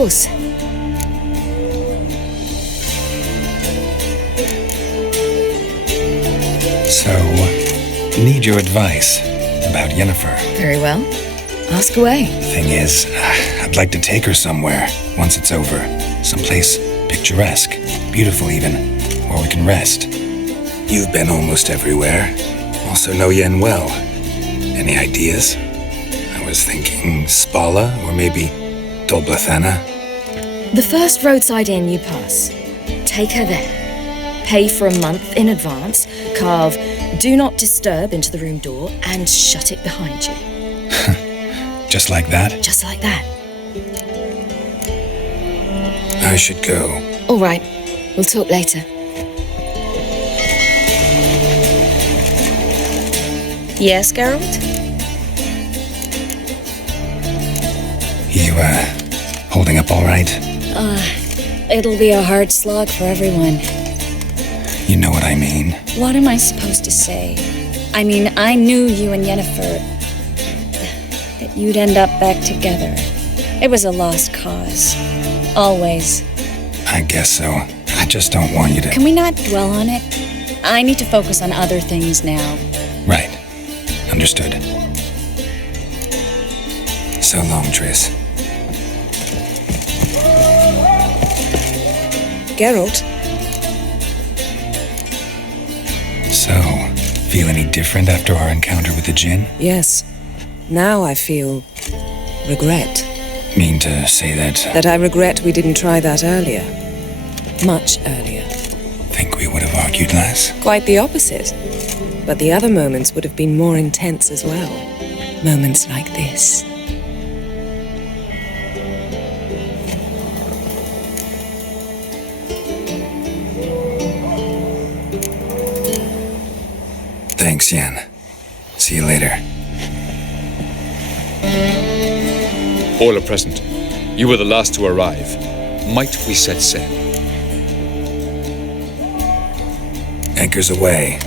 course. So, need your advice about Yennefer. Very well. Ask away. Thing is, I'd like to take her somewhere once it's over. Someplace picturesque, beautiful even, where we can rest. You've been almost everywhere. Also know Yen well. Any ideas? I was thinking Spala or maybe Dol Blathanna. The first roadside inn you pass. Take her there. Pay for a month in advance, carve "Do Not Disturb" into the room door, and shut it behind you. Just like that? Just like that. I should go. All right. We'll talk later. Yes, Geralt? You, holding up all right? It'll be a hard slog for everyone. You know what I mean. What am I supposed to say? I mean, I knew you and Yennefer... that you'd end up back together. It was a lost cause. Always. I guess so. I just don't want you to... Can we not dwell on it? I need to focus on other things now. Right. Understood. So long, Triss. Geralt? So, feel any different after our encounter with the Djinn? Yes. Now I feel... regret. Mean to say that... That I regret we didn't try that earlier. Much earlier. Think we would have argued less? Quite the opposite. But the other moments would have been more intense as well. Moments like this. Thanks, Yen. See you later. All are present. You were the last to arrive. Might we set sail? Anchors away.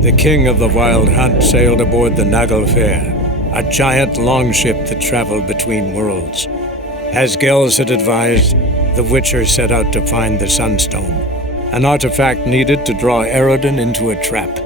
The king of the Wild Hunt sailed aboard the Naglfar, a giant longship that traveled between worlds. As Gels had advised, the Witcher set out to find the Sunstone, an artifact needed to draw Eredin into a trap.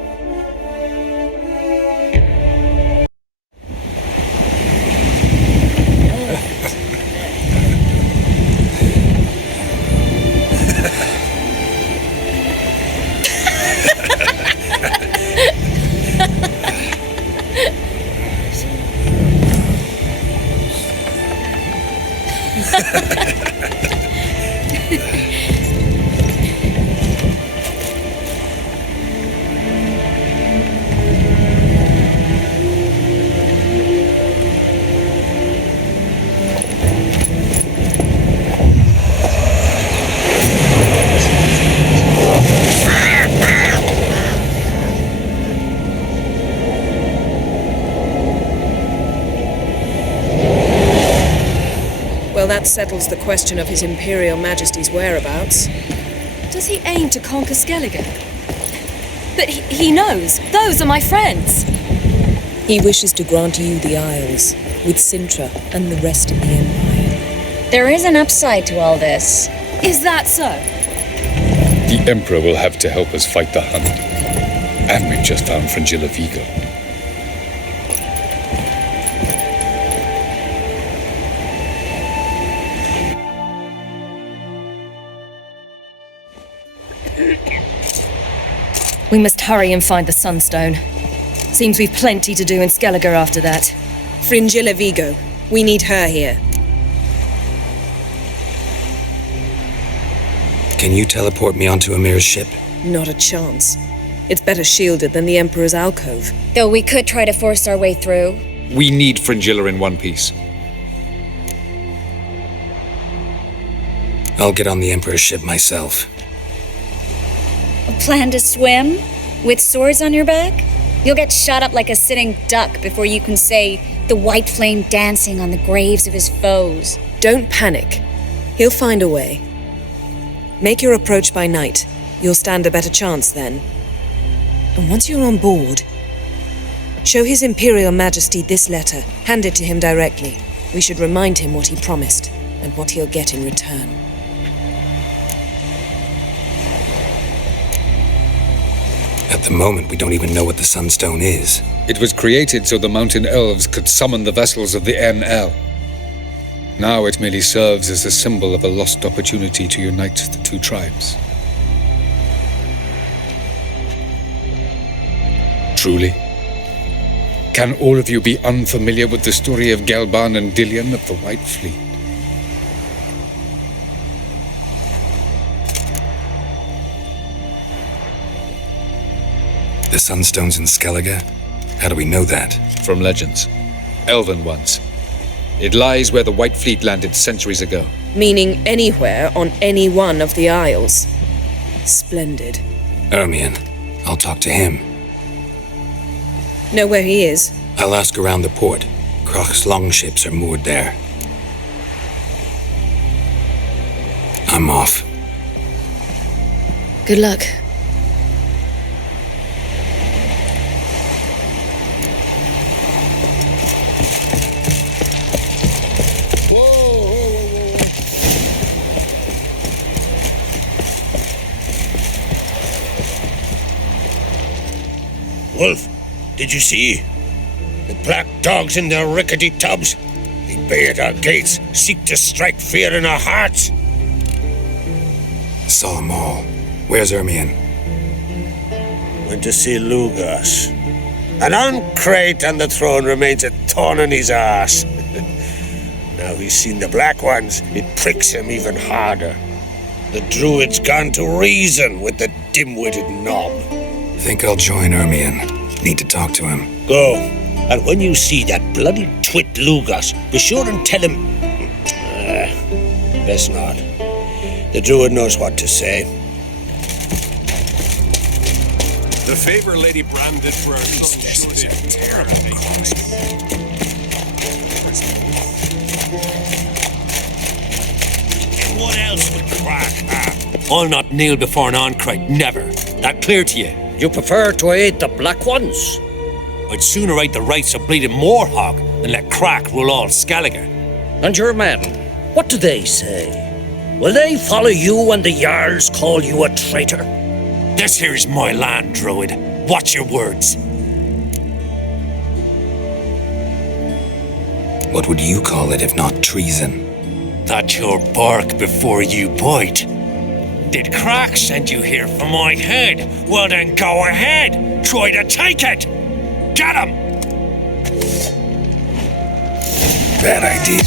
Well, that settles the question of His Imperial Majesty's whereabouts. Does he aim to conquer Skellige? But he knows. Those are my friends. He wishes to grant you the Isles, with Cintra and the rest of the Empire. There is an upside to all this. Is that so? The Emperor will have to help us fight the Hunt. And we've just found Fringilla Vigo. We must hurry and find the Sunstone. Seems we've plenty to do in Skellige after that. Fringilla Vigo. We need her here. Can you teleport me onto Amir's ship? Not a chance. It's better shielded than the Emperor's alcove. Though we could try to force our way through. We need Fringilla in one piece. I'll get on the Emperor's ship myself. A plan to swim? With swords on your back? You'll get shot up like a sitting duck before you can say the white flame dancing on the graves of his foes. Don't panic. He'll find a way. Make your approach by night. You'll stand a better chance then. And once you're on board, show His Imperial Majesty this letter. Hand it to him directly. We should remind him what he promised, and what he'll get in return. At the moment, we don't even know what the Sunstone is. It was created so the mountain elves could summon the vessels of the NL. Now it merely serves as a symbol of a lost opportunity to unite the two tribes. Truly? Can all of you be unfamiliar with the story of Gelban and Dillion of the White Fleet? The Sunstone's in Skellige? How do we know that? From legends. Elven ones. It lies where the White Fleet landed centuries ago. Meaning anywhere on any one of the Isles. Splendid. Ermion. I'll talk to him. Know where he is? I'll ask around the port. Crach's longships are moored there. I'm off. Good luck. Wolf, did you see? The black dogs in their rickety tubs. They bay at our gates, seek to strike fear in our hearts. Saw them all. Where's Ermion? Went to see Lugas. An uncrate on the throne remains a thorn in his arse. Now he's seen the black ones, it pricks him even harder. The druid's gone to reason with the dim-witted knob. Think I'll join Ermion. Need to talk to him. Go, and when you see that bloody twit Lugas, be sure and tell him... best not. The druid knows what to say. The favor Lady Bram did for our son is terrible. And what else would Crach have? I'll not kneel before an Ahn'crite, never. That clear to you? You prefer to aid the Black Ones? I'd sooner aid the rights of bleeding Moorhog than let Crach rule all Skellige. And your men, what do they say? Will they follow you when the Jarls call you a traitor? This here is my land, Druid. Watch your words. What would you call it if not treason? That your bark before you bite. Did Crach send you here for my head? Well then go ahead. Try to take it. Get him! Bad idea.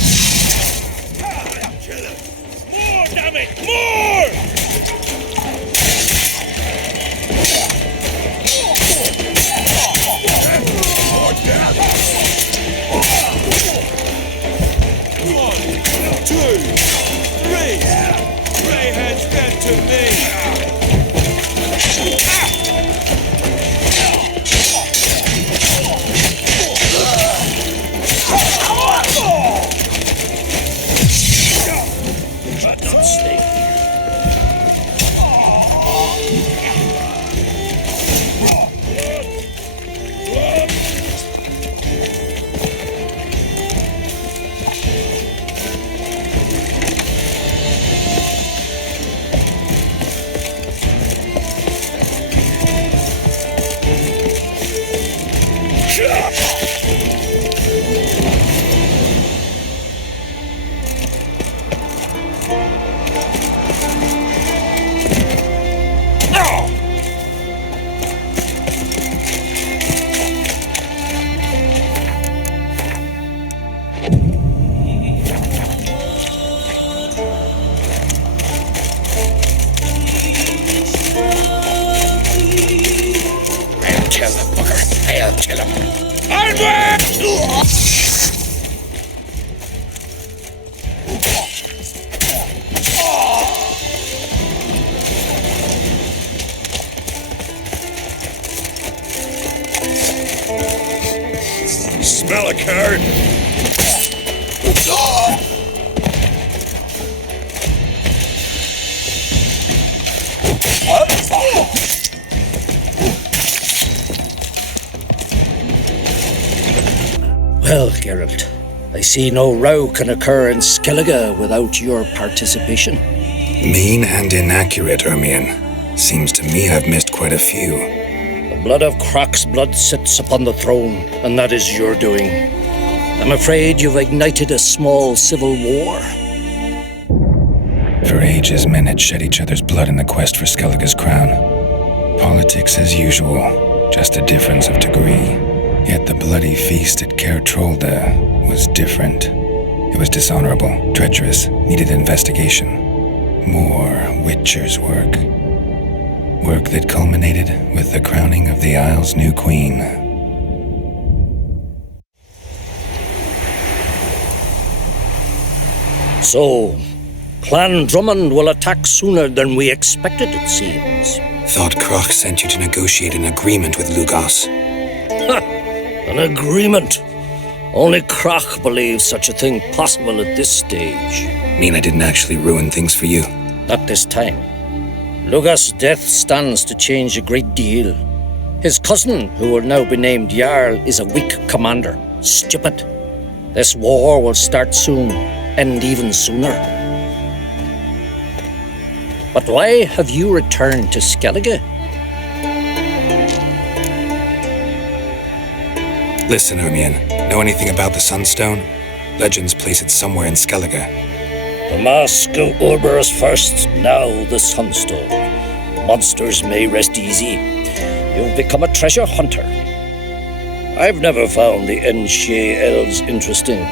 More, damn it! More! Smell a card. Well, Geralt, I see no row can occur in Skellige without your participation. Mean and inaccurate, Ermion. Seems to me I've missed quite a few. The blood of Croc's blood sits upon the throne, and that is your doing. I'm afraid you've ignited a small civil war. For ages, men had shed each other's blood in the quest for Skellige's crown. Politics as usual, just a difference of degree. Yet the bloody feast at Caer Trolda was different. It was dishonorable, treacherous, needed investigation. More Witcher's work. Work that culminated with the crowning of the Isle's new queen. So, Clan Drummond will attack sooner than we expected, it seems. Thought Croc sent you to negotiate an agreement with Lugos. An agreement? Only Croc believes such a thing possible at this stage. Mean I didn't actually ruin things for you? Not this time. Lugos' death stands to change a great deal. His cousin, who will now be named Jarl, is a weak commander. Stupid. This war will start soon, end even sooner. But why have you returned to Skellige? Listen, Ermion. Know anything about the Sunstone? Legends place it somewhere in Skellige. The mask of Orberus first, now the Sunstone. Monsters may rest easy. You've become a treasure hunter. I've never found the Enshe elves interesting.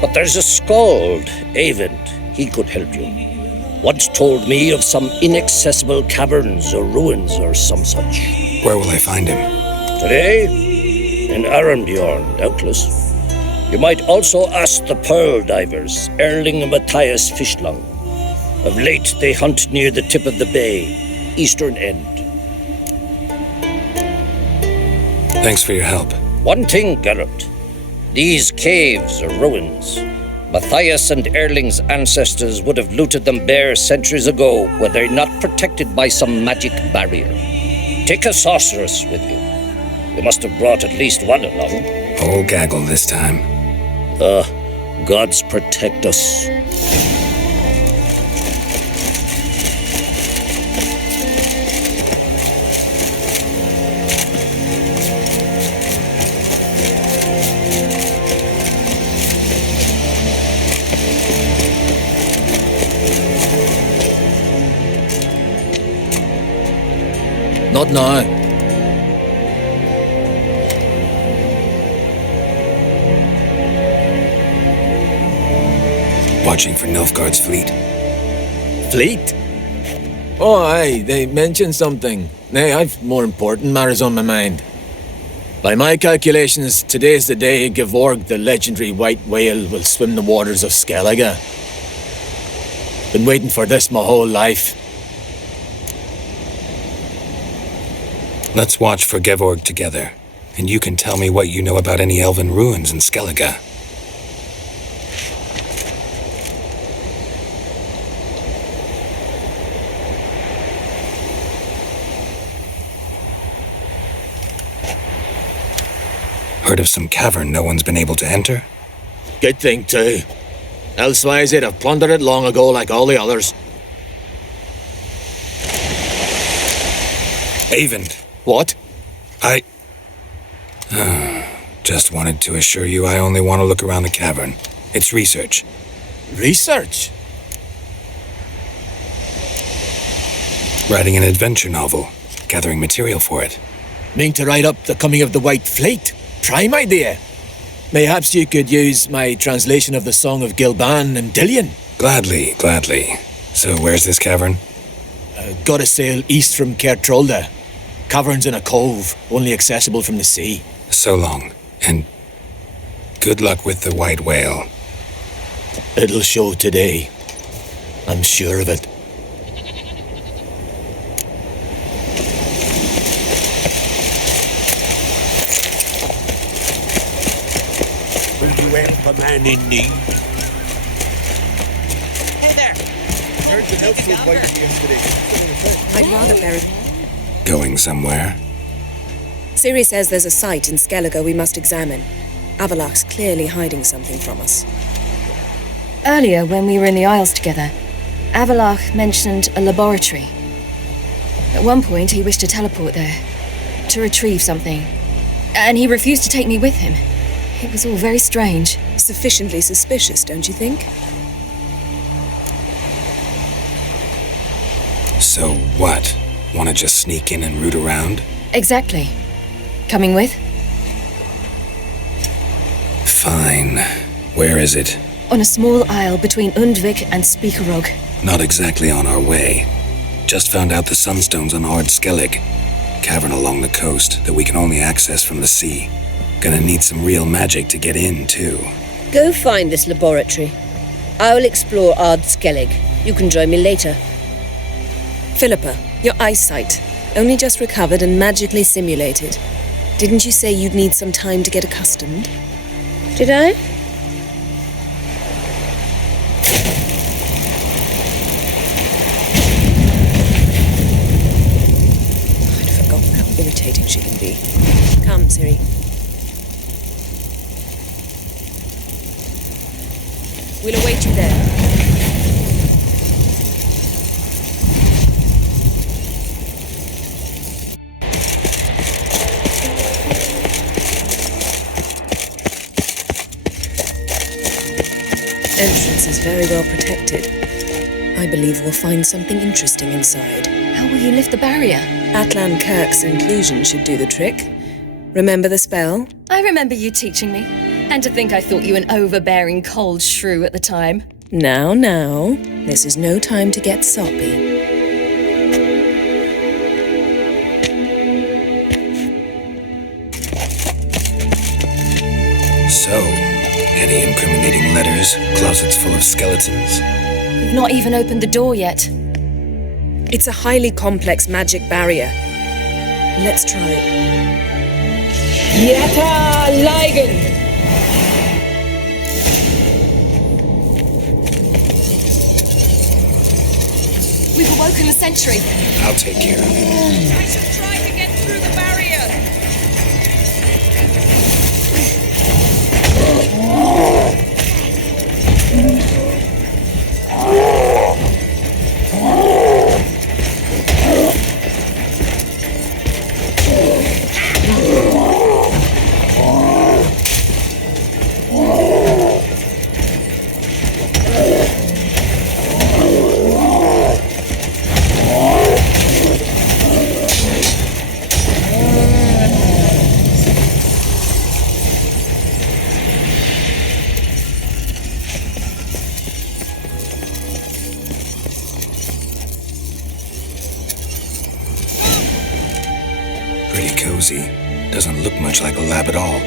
But there's a skald, Eyvind. He could help you. Once told me of some inaccessible caverns or ruins or some such. Where will I find him? Today? In Arenbjorn, doubtless. You might also ask the Pearl Divers, Erling and Matthias Fishlung. Of late, they hunt near the tip of the bay, eastern end. Thanks for your help. One thing, Geralt. These caves are ruins. Matthias and Erling's ancestors would have looted them bare centuries ago were they not protected by some magic barrier. Take a sorceress with you. You must have brought at least one along. Whole gaggle this time. Gods protect us. Not now. Watching for Nilfgaard's fleet. Fleet? Oh, aye, they mentioned something. Nay, I've more important matters on my mind. By my calculations, today's the day Gevorg, the legendary white whale, will swim the waters of Skellige. Been waiting for this my whole life. Let's watch for Gevorg together, and you can tell me what you know about any elven ruins in Skellige. Heard of some cavern no one's been able to enter? Good thing, too. Elsewise, they'd have plundered it long ago like all the others. Eyvind. What? I just wanted to assure you I only want to look around the cavern. It's research. Research? Writing an adventure novel. Gathering material for it. Mean to write up the coming of the White Fleet? Prime idea. Mayhaps you could use my translation of the Song of Gilban and Dillion. Gladly, gladly. So where's this cavern? Gotta sail east from Caer Trolda. Cavern's in a cove, only accessible from the sea. So long, and good luck with the white whale. It'll show today. I'm sure of it. Will you help a man in need? Hey there! Heard the help was waiting yesterday. I'd rather bury. Going somewhere? Ciri says there's a site in Skellige we must examine. Avalak's clearly hiding something from us. Earlier, when we were in the Isles together, Avalak mentioned a laboratory. At one point, he wished to teleport there, to retrieve something, and he refused to take me with him. It was all very strange. Sufficiently suspicious, don't you think? So what? Want to just sneak in and root around? Exactly. Coming with? Fine. Where is it? On a small isle between Undvik and Speakerog. Not exactly on our way. Just found out the sunstone's on Ard Skellig. Cavern along the coast that we can only access from the sea. Gonna need some real magic to get in, too. Go find this laboratory. I will explore Ard Skellig. You can join me later. Philippa, your eyesight. Only just recovered and magically simulated. Didn't you say you'd need some time to get accustomed? Did I? I'd forgotten how irritating she can be. Come, Ciri. We'll await you there. Entrance is very well protected. I believe we'll find something interesting inside. How will you lift the barrier? Atlan Kirk's inclusion should do the trick. Remember the spell? I remember you teaching me. And to think I thought you an overbearing cold shrew at the time. Now, this is no time to get soppy. So, any incriminating letters? Closets full of skeletons? You've not even opened the door yet. It's a highly complex magic barrier. Let's try it. Yata Ligen! We've awoken the sentry. I'll take care of it. I should try to get through the barrier. Pretty cozy. Doesn't look much like a lab at all.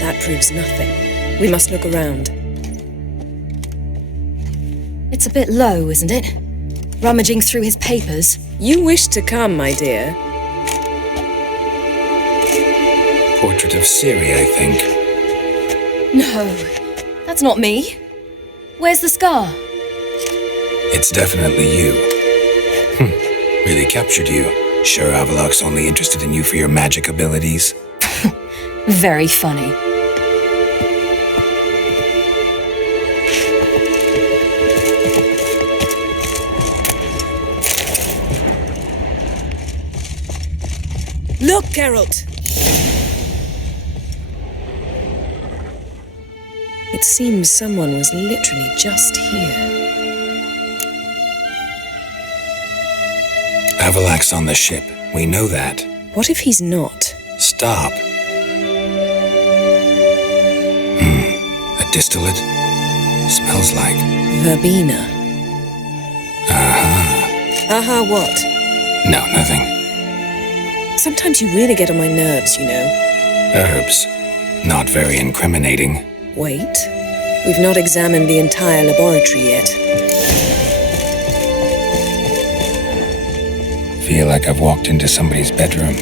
That proves nothing. We must look around. It's a bit low, isn't it? Rummaging through his papers. You wish to come, my dear. Portrait of Ciri, I think. No, that's not me. Where's the scar? It's definitely you. Really captured you. Sure Avalok's only interested in you for your magic abilities? Very funny. Look, Geralt! It seems someone was literally just here. Avalak's on the ship. We know that. What if he's not? Stop. A distillate? Smells like... Verbena. Aha, what? No, nothing. Sometimes you really get on my nerves, you know. Herbs. Not very incriminating. Wait. We've not examined the entire laboratory yet. Feel like I've walked into somebody's bedroom.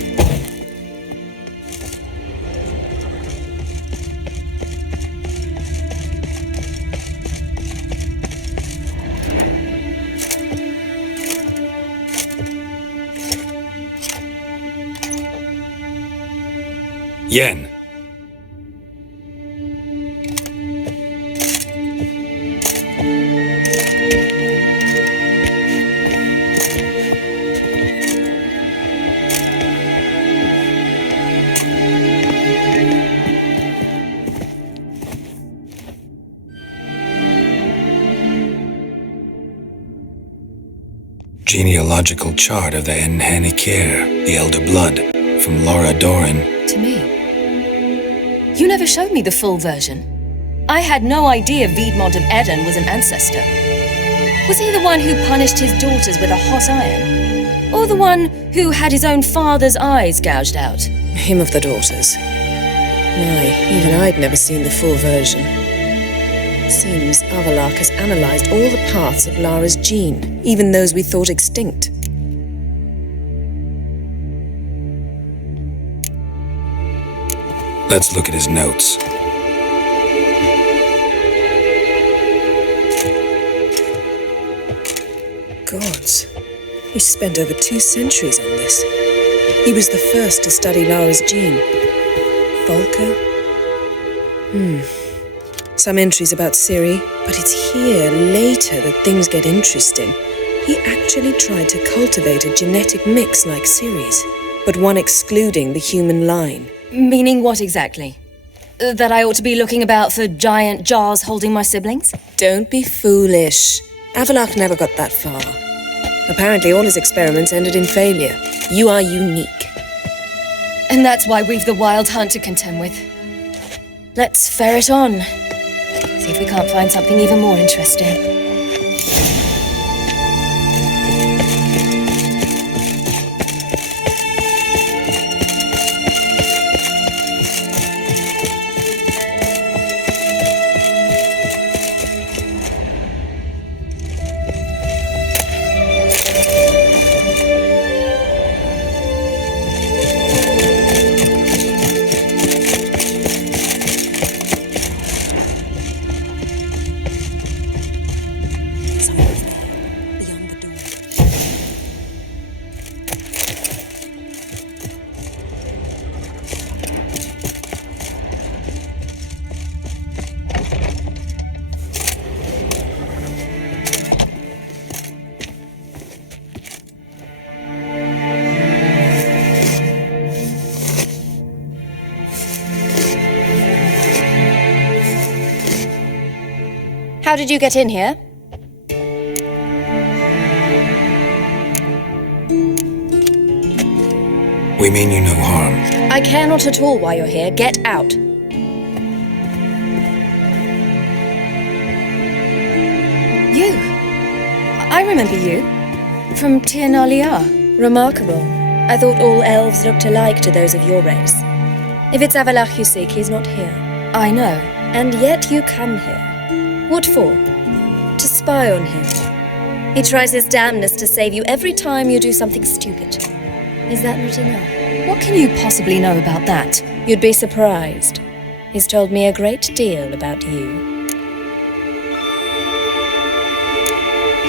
Yen. genealogical chart of the Enhanikir, the Elder Blood, from Laura Doran. To me. You never showed me the full version. I had no idea Viedmont of Eden was an ancestor. Was he the one who punished his daughters with a hot iron? Or the one who had his own father's eyes gouged out? Him of the daughters. My, even I'd never seen the full version. Seems Avallac'h has analyzed all the parts of Lara's gene, even those we thought extinct. Let's look at his notes. Gods. He spent over 2 centuries on this. He was the first to study Lara's gene. Volker? Some entries about Ciri, but it's here, later, that things get interesting. He actually tried to cultivate a genetic mix like Ciri's, but one excluding the human line. Meaning what exactly? That I ought to be looking about for giant jars holding my siblings? Don't be foolish. Avallac'h never got that far. Apparently all his experiments ended in failure. You are unique. And that's why we've the Wild Hunt to contend with. Let's ferret on. See if we can't find something even more interesting. How did you get in here? We mean you no harm. I care not at all why you're here. Get out. You. I remember you. From Tir na Liar. Remarkable. I thought all elves looked alike to those of your race. If it's Avallac'h you seek, he's not here. I know. And yet you come here. What for? To spy on him. He tries his damnedest to save you every time you do something stupid. Is that not enough? What can you possibly know about that? You'd be surprised. He's told me a great deal about you.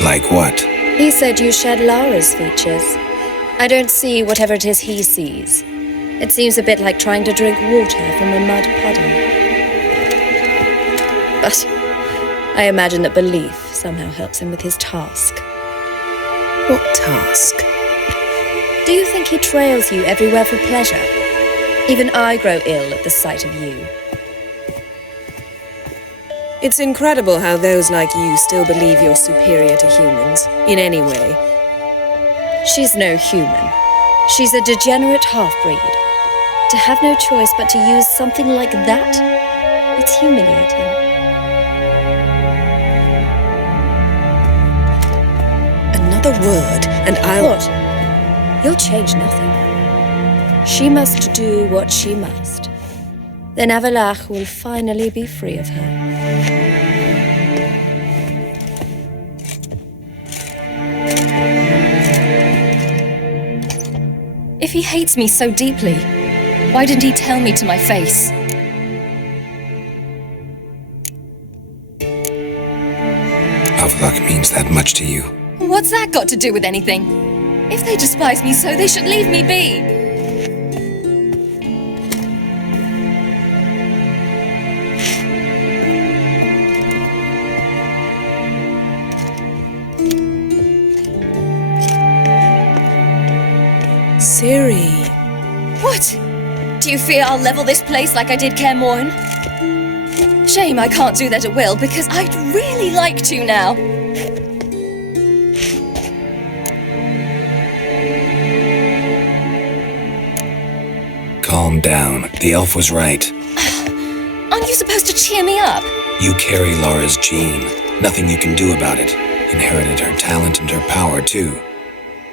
Like what? He said you shared Lara's features. I don't see whatever it is he sees. It seems a bit like trying to drink water from a mud puddle. But I imagine that belief somehow helps him with his task. What task? Do you think he trails you everywhere for pleasure? Even I grow ill at the sight of you. It's incredible how those like you still believe you're superior to humans, in any way. She's no human. She's a degenerate half-breed. To have no choice but to use something like that? It's humiliating. Another word, and I'll... What? You'll change nothing. She must do what she must. Then Avallac'h will finally be free of her. If he hates me so deeply, why didn't he tell me to my face? Avallac'h means that much to you. What's that got to do with anything? If they despise me so, they should leave me be. Ciri. What? Do you fear I'll level this place like I did Kaer Morhen? Shame I can't do that at will, because I'd really like to now. Calm down. The elf was right. Aren't you supposed to cheer me up? You carry Lara's gene. Nothing you can do about it. Inherited her talent and her power, too.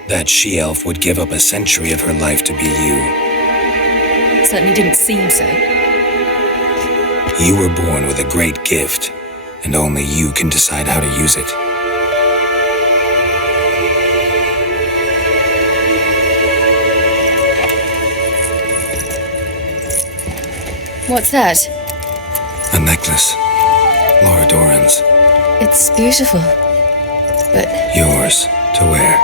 That she-elf would give up a century of her life to be you. Certainly didn't seem so. You were born with a great gift, and only you can decide how to use it. What's that? A necklace. Lara Doran's. It's beautiful, but... Yours to wear.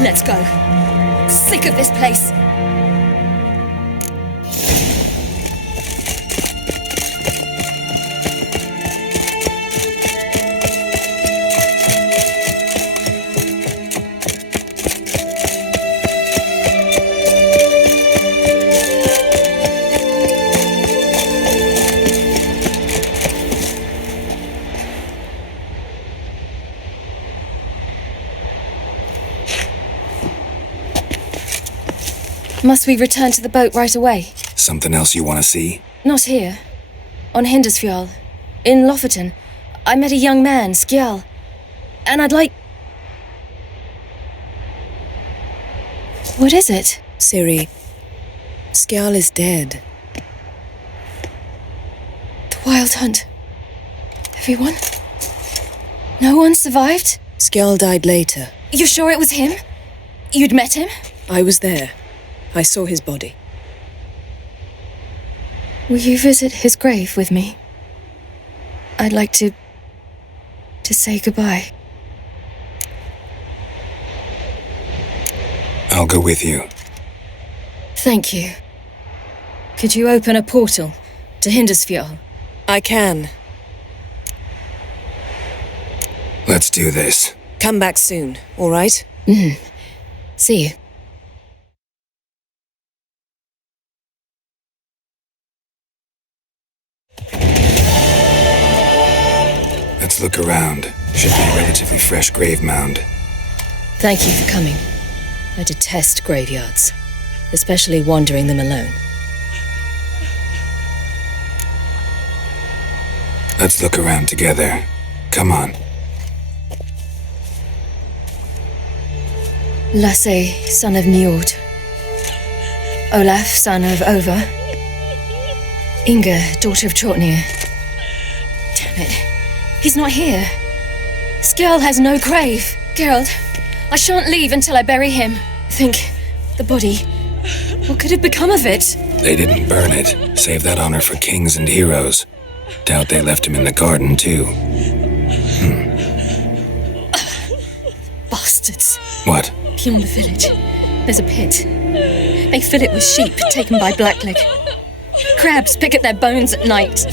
Let's go. Sick of this place. Must we return to the boat right away? Something else you want to see? Not here. On Hindersfjall. In Lofoten. I met a young man, Skjal. And I'd like... What is it? Ciri, Skjal is dead. The Wild Hunt. Everyone? No one survived? Skjal died later. You sure it was him? You'd met him? I was there. I saw his body. Will you visit his grave with me? I'd like to say goodbye. I'll go with you. Thank you. Could you open a portal to Hindersfjall? I can. Let's do this. Come back soon, all right? See you. Let's look around. Should be a relatively fresh grave mound. Thank you for coming. I detest graveyards, especially wandering them alone. Let's look around together. Come on. Lasse, son of Njord. Olaf, son of Ova. Inga, daughter of Trotnir. Damn it. He's not here. Skjal has no grave. Geralt, I shan't leave until I bury him. Think, the body. What could have become of it? They didn't burn it. Save that honor for kings and heroes. Doubt they left him in the garden, too. Bastards. What? Beyond the village, there's a pit. They fill it with sheep taken by Blackleg. Crabs pick at their bones at night.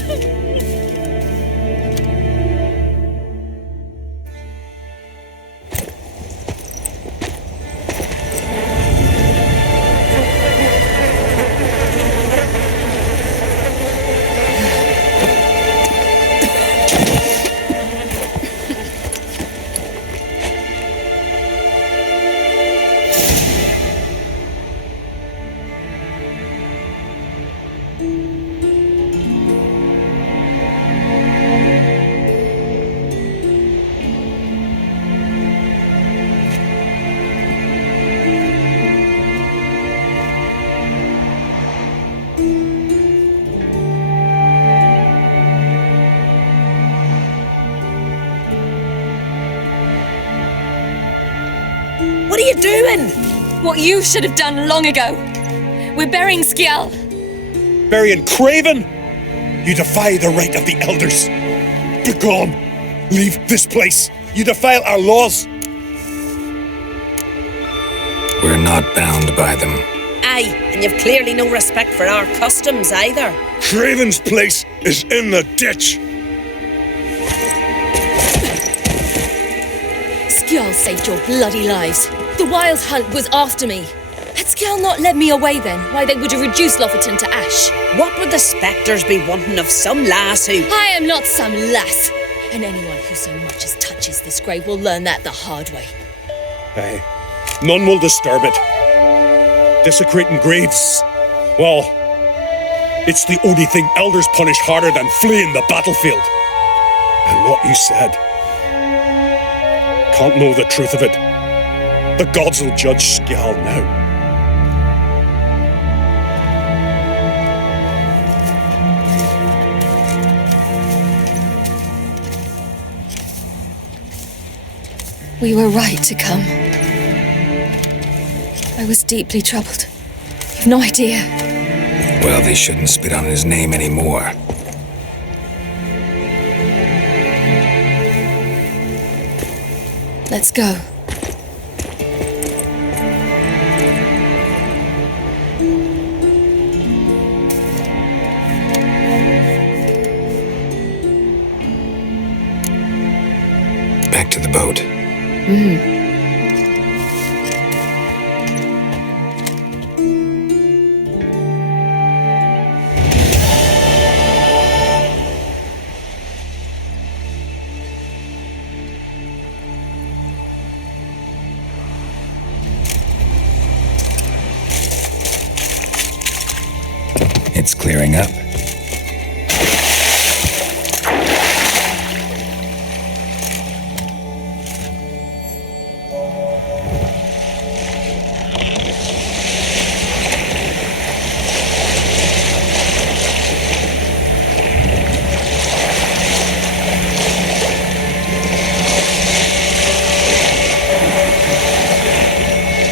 What are you doing? What you should have done long ago. We're burying Skjal. Burying Craven? You defy the right of the elders. Begone! Leave this place. You defile our laws. We're not bound by them. Aye, and you've clearly no respect for our customs either. Craven's place is in the ditch. Skjal saved your bloody lives. The Wild Hunt was after me. Had Skjall not led me away then, why they would have reduced Lofferton to ash. What would the spectres be wanting of some lass who... I am not some lass, and anyone who so much as touches this grave will learn that the hard way. Aye. None will disturb it. Desecrating graves, well, it's the only thing elders punish harder than fleeing the battlefield. And what you said, can't know the truth of it. The gods will judge Skjall now. We were right to come. I was deeply troubled. You've no idea. Well, they shouldn't spit on his name anymore. Let's go. Back to the boat. It's clearing up.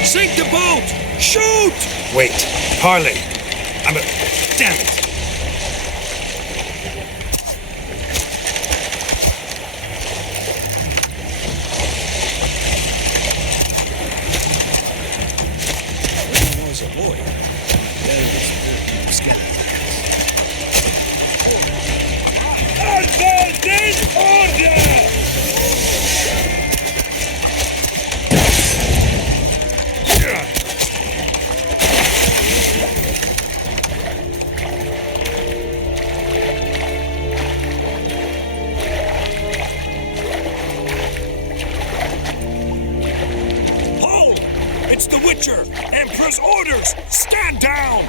Sink the boat! Shoot! Wait, Harley. Damn it! When I was a boy, there was It's the Witcher! Emperor's orders! Stand down!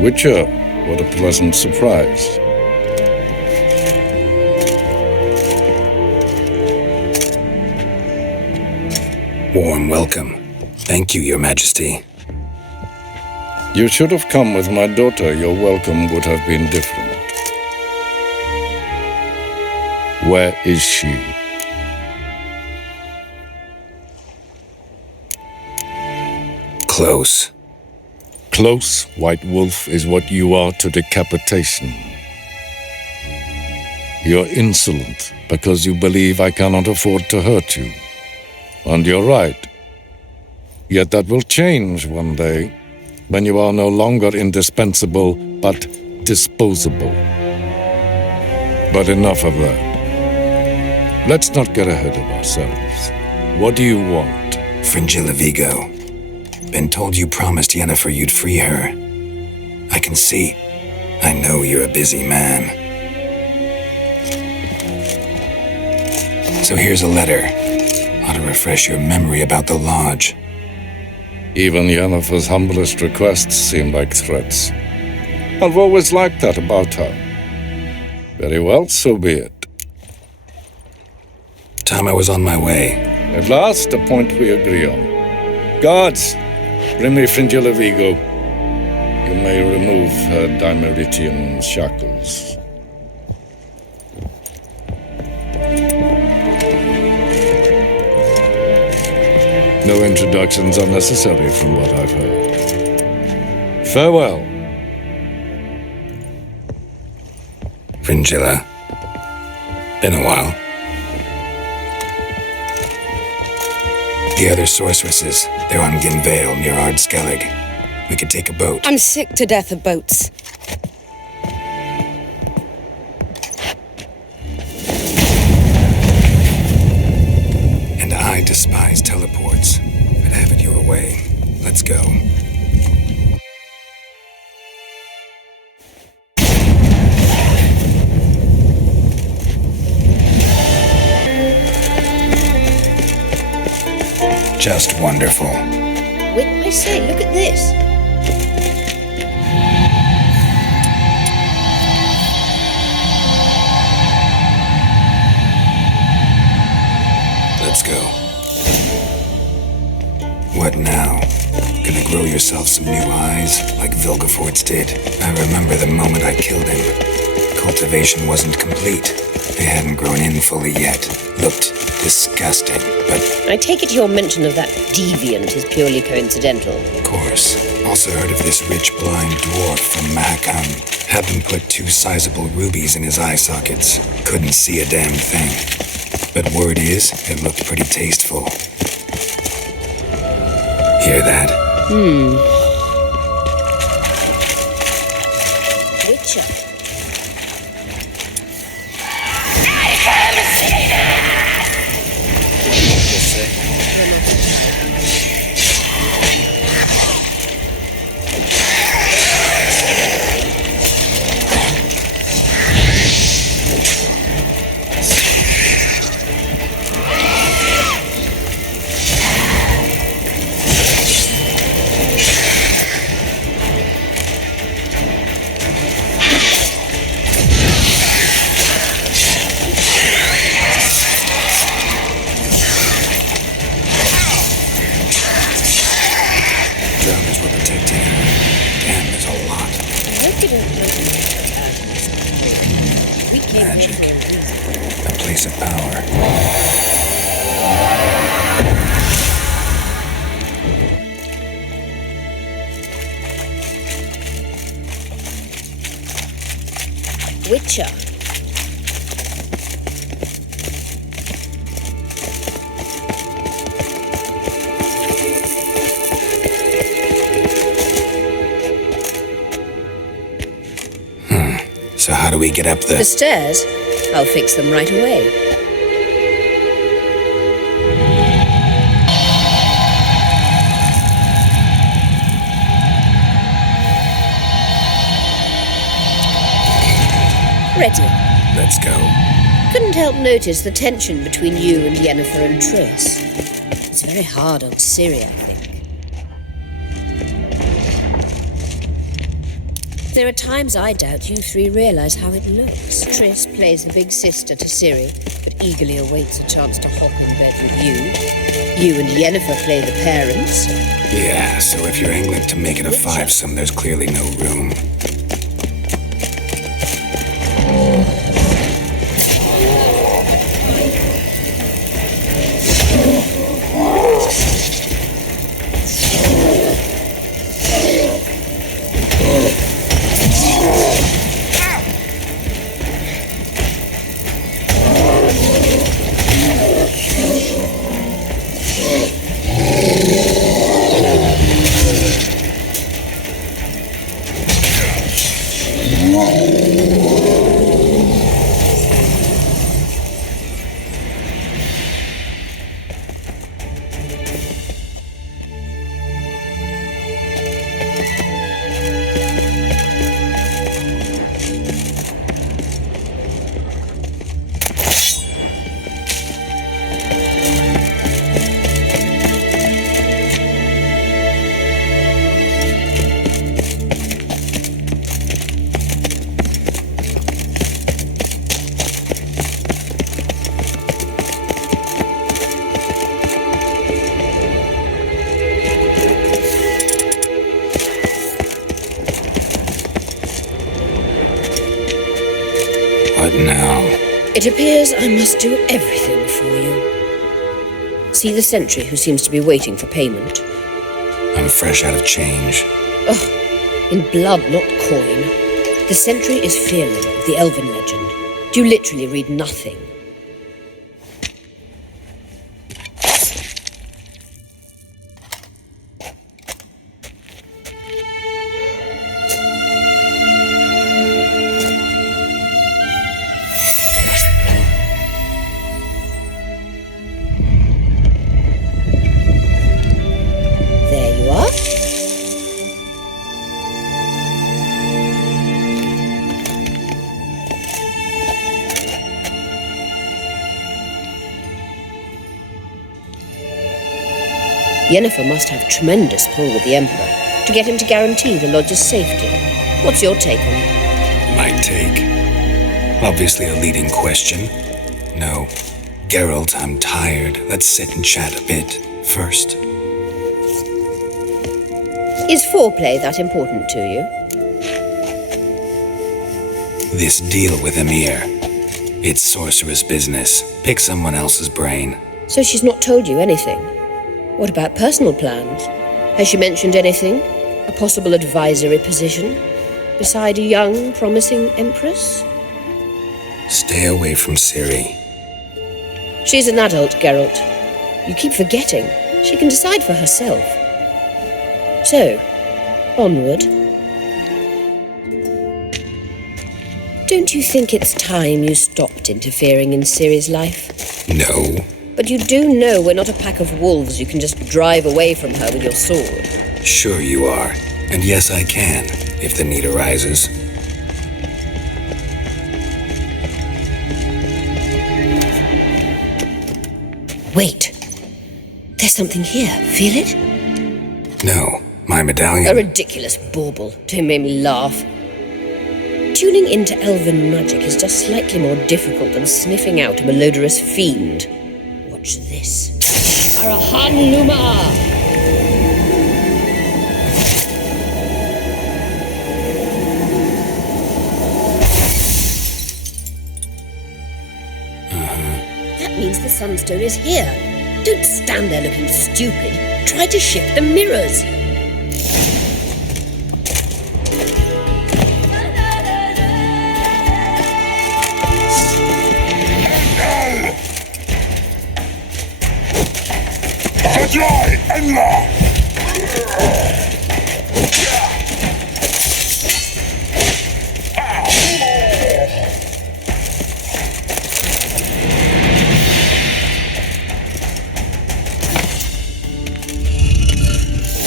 Witcher, what a pleasant surprise. Warm welcome. Thank you, Your Majesty. You should have come with my daughter. Your welcome would have been different. Where is she? Close. Close, White Wolf, is what you are to decapitation. You're insolent because you believe I cannot afford to hurt you. And you're right. Yet that will change one day, when you are no longer indispensable, but disposable. But enough of that. Let's not get ahead of ourselves. What do you want? Fringilla Vigo. Been told you promised Yennefer you'd free her. I can see. I know you're a busy man. So here's a letter. Ought to refresh your memory about the Lodge. Even Yennefer's humblest requests seem like threats. I've always liked that about her. Very well, so be it. Time I was on my way. At last, a point we agree on. Guards, bring me Fringilla Vigo. You may remove her Dimeritian shackles. No introductions are necessary from what I've heard. Farewell. Fringilla. Been a while. The other sorceresses, they're on Ginvale near Ard Skellig. We could take a boat. I'm sick to death of boats. And I despise teleports, but have it your way. Let's go. Just wonderful. Wait, I say, look at this. Let's go. What now? Gonna grow yourself some new eyes, like Vilgefortz did? I remember the moment I killed him. Cultivation wasn't complete. They hadn't grown in fully yet. Looked disgusting, but... I take it your mention of that deviant is purely coincidental. Of course. Also heard of this rich blind dwarf from Mahakam. Had them put 2 sizable rubies in his eye sockets. Couldn't see a damn thing. But word is, it looked pretty tasteful. Hear that? Witcher. Witcher. So how do we get up The stairs? I'll fix them right away. Ready. Let's go. Couldn't help notice the tension between you and Yennefer and Triss. It's very hard on Ciri, I think. There are times I doubt you 3 realize how it looks. Triss plays the big sister to Ciri, but eagerly awaits a chance to hop in bed with you. You and Yennefer play the parents. Yeah, so if you're angling to make it a 5-some, there's clearly no room. What now? It appears I must do everything for you. See the sentry who seems to be waiting for payment? I'm fresh out of change. Oh, in blood, not coin. The sentry is Firlin of the Elven legend. You literally read nothing. Yennefer must have tremendous pull with the Emperor to get him to guarantee the Lodge's safety. What's your take on it? My take? Obviously a leading question. No. Geralt, I'm tired. Let's sit and chat a bit first. Is foreplay that important to you? This deal with Emir. It's sorceress business. Pick someone else's brain. So she's not told you anything? What about personal plans? Has she mentioned anything? A possible advisory position? Beside a young, promising empress? Stay away from Ciri. She's an adult, Geralt. You keep forgetting. She can decide for herself. So, onward. Don't you think it's time you stopped interfering in Ciri's life? No. But you do know we're not a pack of wolves you can just drive away from her with your sword. Sure you are. And yes, I can, if the need arises. Wait. There's something here. Feel it? No. My medallion. A ridiculous bauble. Don't make me laugh. Tuning into elven magic is just slightly more difficult than sniffing out a malodorous fiend. Watch this. Arahan Luma! That means the Sunstone is here. Don't stand there looking stupid. Try to shift the mirrors.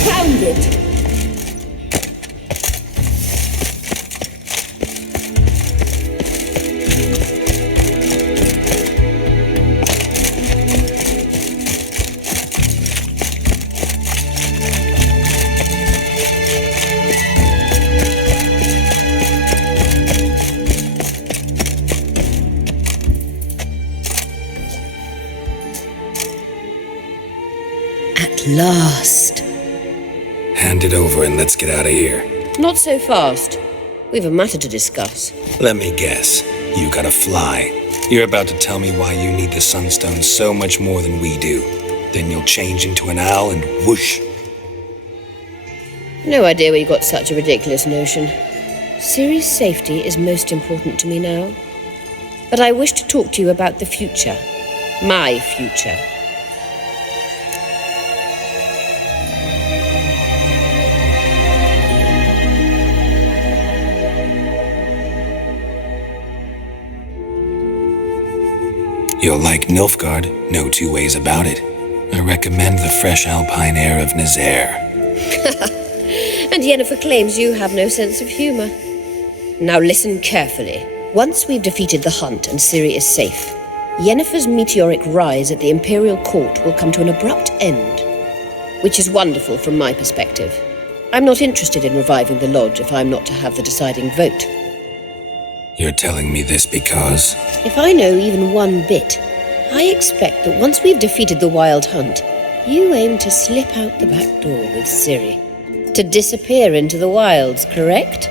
Found it. At last. Hand it over and let's get out of here. Not so fast. We've a matter to discuss. Let me guess. You gotta fly. You're about to tell me why you need the Sunstone so much more than we do. Then you'll change into an owl and whoosh. No idea where you got such a ridiculous notion. Ciri's safety is most important to me now. But I wish to talk to you about the future. My future. You'll like Nilfgaard, no two ways about it. I recommend the fresh alpine air of Nazaire. And Yennefer claims you have no sense of humor. Now listen carefully. Once we've defeated the hunt and Ciri is safe, Yennefer's meteoric rise at the Imperial Court will come to an abrupt end. Which is wonderful from my perspective. I'm not interested in reviving the Lodge if I'm not to have the deciding vote. You're telling me this because... If I know even one bit, I expect that once we've defeated the Wild Hunt, you aim to slip out the back door with Ciri. To disappear into the wilds, correct?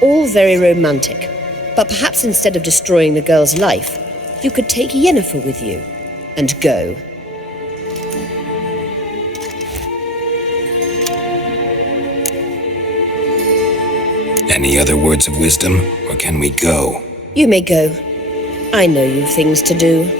All very romantic. But perhaps instead of destroying the girl's life, you could take Yennefer with you and go. Any other words of wisdom, or can we go? You may go. I know you've things to do.